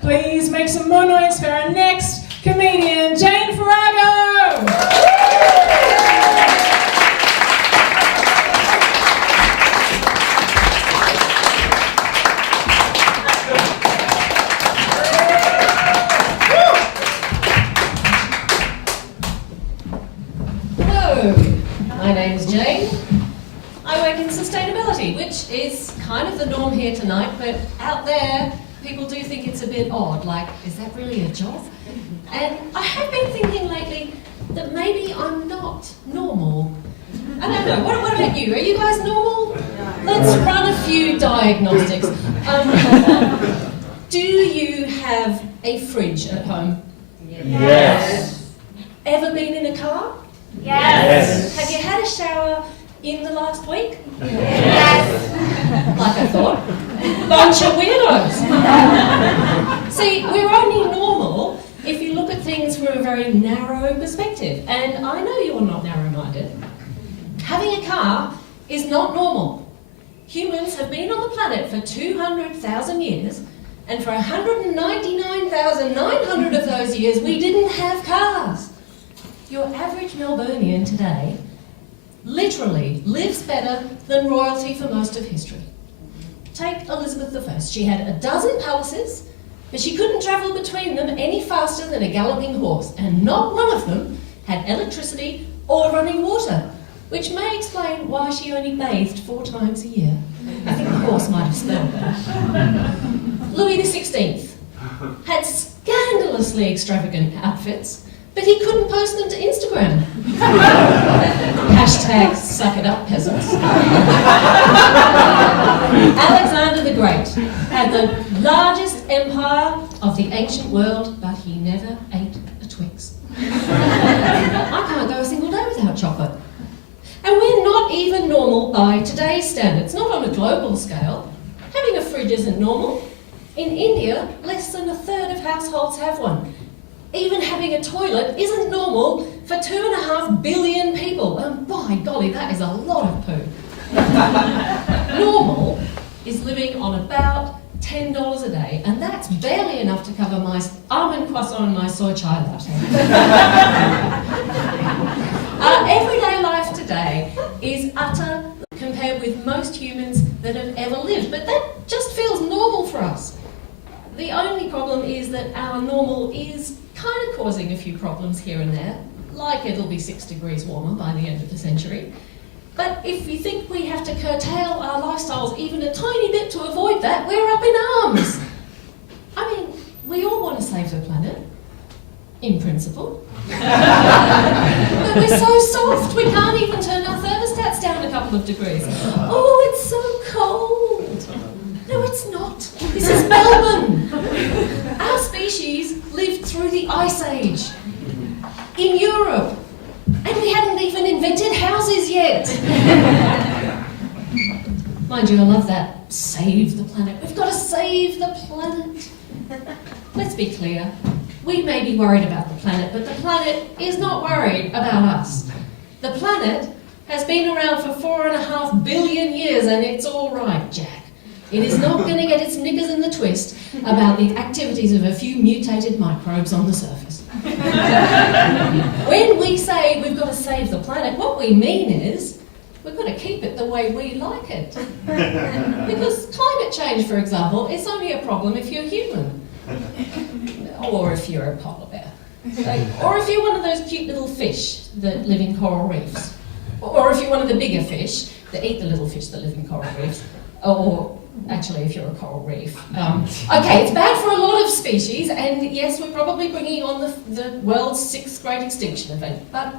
Please make some more noise for our next comedian, Jane Farrago! Hello, my name's Jane. I work in sustainability, which is kind of the norm here tonight, but out there people do think it's a bit odd, like, is that really a job? And I have been thinking lately that maybe I'm not normal. I don't know, what about you? Are you guys normal? Let's run a few diagnostics. Do you have a fridge at home? Yes. Ever been in a car? Yes. Have you had a shower in the last week? Yes. Like I thought. Bunch of weirdos. See, we're only normal if you look at things from a very narrow perspective. And I know you're not narrow-minded. Having a car is not normal. Humans have been on the planet for 200,000 years, and for 199,900 of those years we didn't have cars. Your average Melburnian today literally lives better than royalty for most of history. Take Elizabeth I. She had a dozen palaces, but she couldn't travel between them any faster than a galloping horse, and not one of them had electricity or running water, which may explain why she only bathed 4 times a year. I think the horse might have smelled that. Louis XVI had scandalously extravagant outfits, but he couldn't post them to Instagram. Hashtag suck it up, peasants. Alexander the Great had the largest empire of the ancient world, but he never ate a Twix. I can't go a single day without chocolate. And we're not even normal by today's standards, not on a global scale. Having a fridge isn't normal. In India, less than a third of households have one. Even having a toilet isn't normal for 2.5 billion people. And by golly, that is a lot of poo. Normal is living on about $10 a day, and that's barely enough to cover my almond croissant and my soy chai latte. Our everyday life today is utter compared with most humans that have ever lived, but that just feels normal for us. The only problem is that our normal is kind of causing a few problems here and there, like it'll be 6 degrees warmer by the end of the century. But if you think we have to curtail our lifestyles even a tiny bit to avoid that, we're up in arms. I mean, we all want to save the planet, in principle. But we're so soft, we can't even turn our thermostats down a couple of degrees. Oh, it's so cold. No, it's not. This is Melbourne. Our species lived through the Ice Age in Europe, and we hadn't even invented houses yet. Mind you, I love that. Save the planet. We've got to save the planet. Let's be clear. We may be worried about the planet, but the planet is not worried about us. The planet has been around for 4.5 billion years, and it's all right, Jack. It is not going to get its knickers in the twist about the activities of a few mutated microbes on the surface. When we say we've got to save the planet, what we mean is we've got to keep it the way we like it. Because climate change, for example, is only a problem if you're human. Or if you're a polar bear. Or if you're one of those cute little fish that live in coral reefs. Or if you're one of the bigger fish that eat the little fish that live in coral reefs. Or actually, if you're a coral reef. Okay, it's bad for a lot of species, and yes, we're probably bringing on the world's 6th great extinction event, but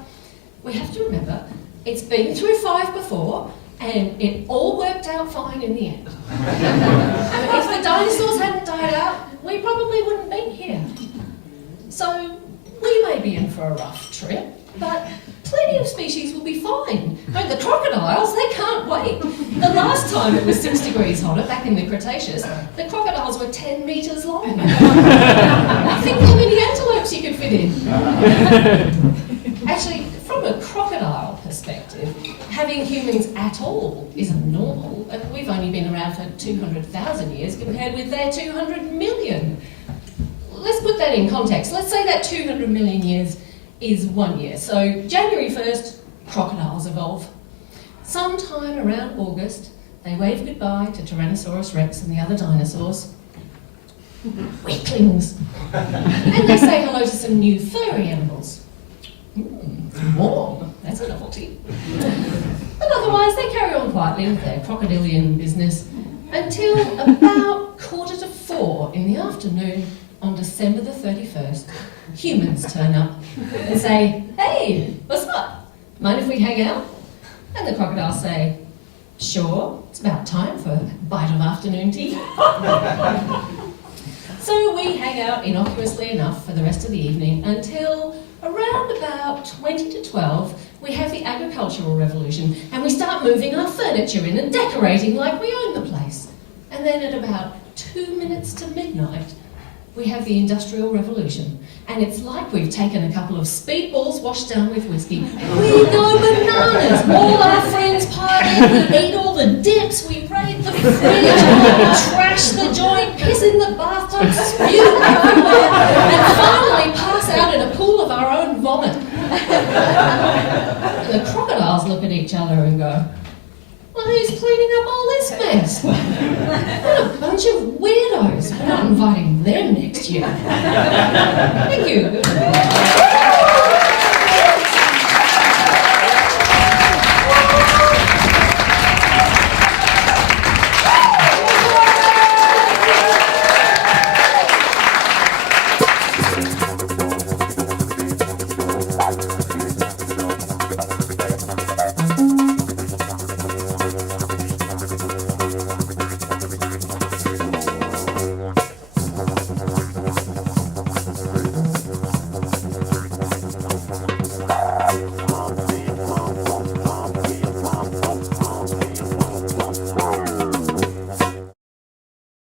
we have to remember, it's been through 5 before, and it all worked out fine in the end. If the dinosaurs hadn't died out, we probably wouldn't be here. So, we may be in for a rough trip, but plenty of species will be fine. But the crocodiles, they can't wait. The last time it was 6 degrees hotter, back in the Cretaceous, the crocodiles were 10 metres long. Think how many antelopes in. Actually, from a crocodile perspective, having humans at all isn't normal. And we've only been around for 200,000 years compared with their 200 million. Let's put that in context. Let's say that 200 million years is 1 year. So January 1st, crocodiles evolve. Sometime around August, they wave goodbye to Tyrannosaurus Rex and the other dinosaurs. Weaklings. And they say hello to some new furry animals. Warm, that's a novelty. But otherwise, they carry on quietly with their crocodilian business until about 3:45 in the afternoon on December the 31st, humans turn up and say, "Hey, what's up? Mind if we hang out?" And the crocodiles say, "Sure, it's about time for a bite of afternoon tea." So we hang out innocuously enough for the rest of the evening until around about 20 to 12, we have the agricultural revolution and we start moving our furniture in and decorating like we own the place. And then at about 2 minutes to midnight, we have the Industrial Revolution. And it's like we've taken a couple of speedballs washed down with whiskey. We go bananas! All our friends pile in, we eat all the dips, we raid the fridge, trash the joint, piss in the bathtub, spew everywhere, and finally pass out in a pool of our own vomit. And the crocodiles look at each other and go, "Well, who's cleaning up all this mess? What a bunch of weirdos. We're not inviting them next year." Thank you.